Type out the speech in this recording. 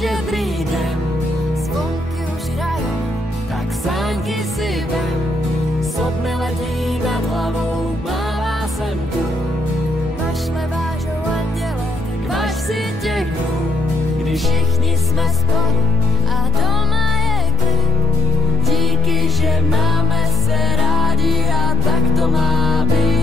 štědrý den. Zvonky už hrajou, Tak sáňky si vem, sopny letí nad hlavou, mává jsem tu. mašle vážou anděle, tak Važ si těch dnů, když všichni jsme spolu a doma je klid. díky, že máme se rádi a tak to má být.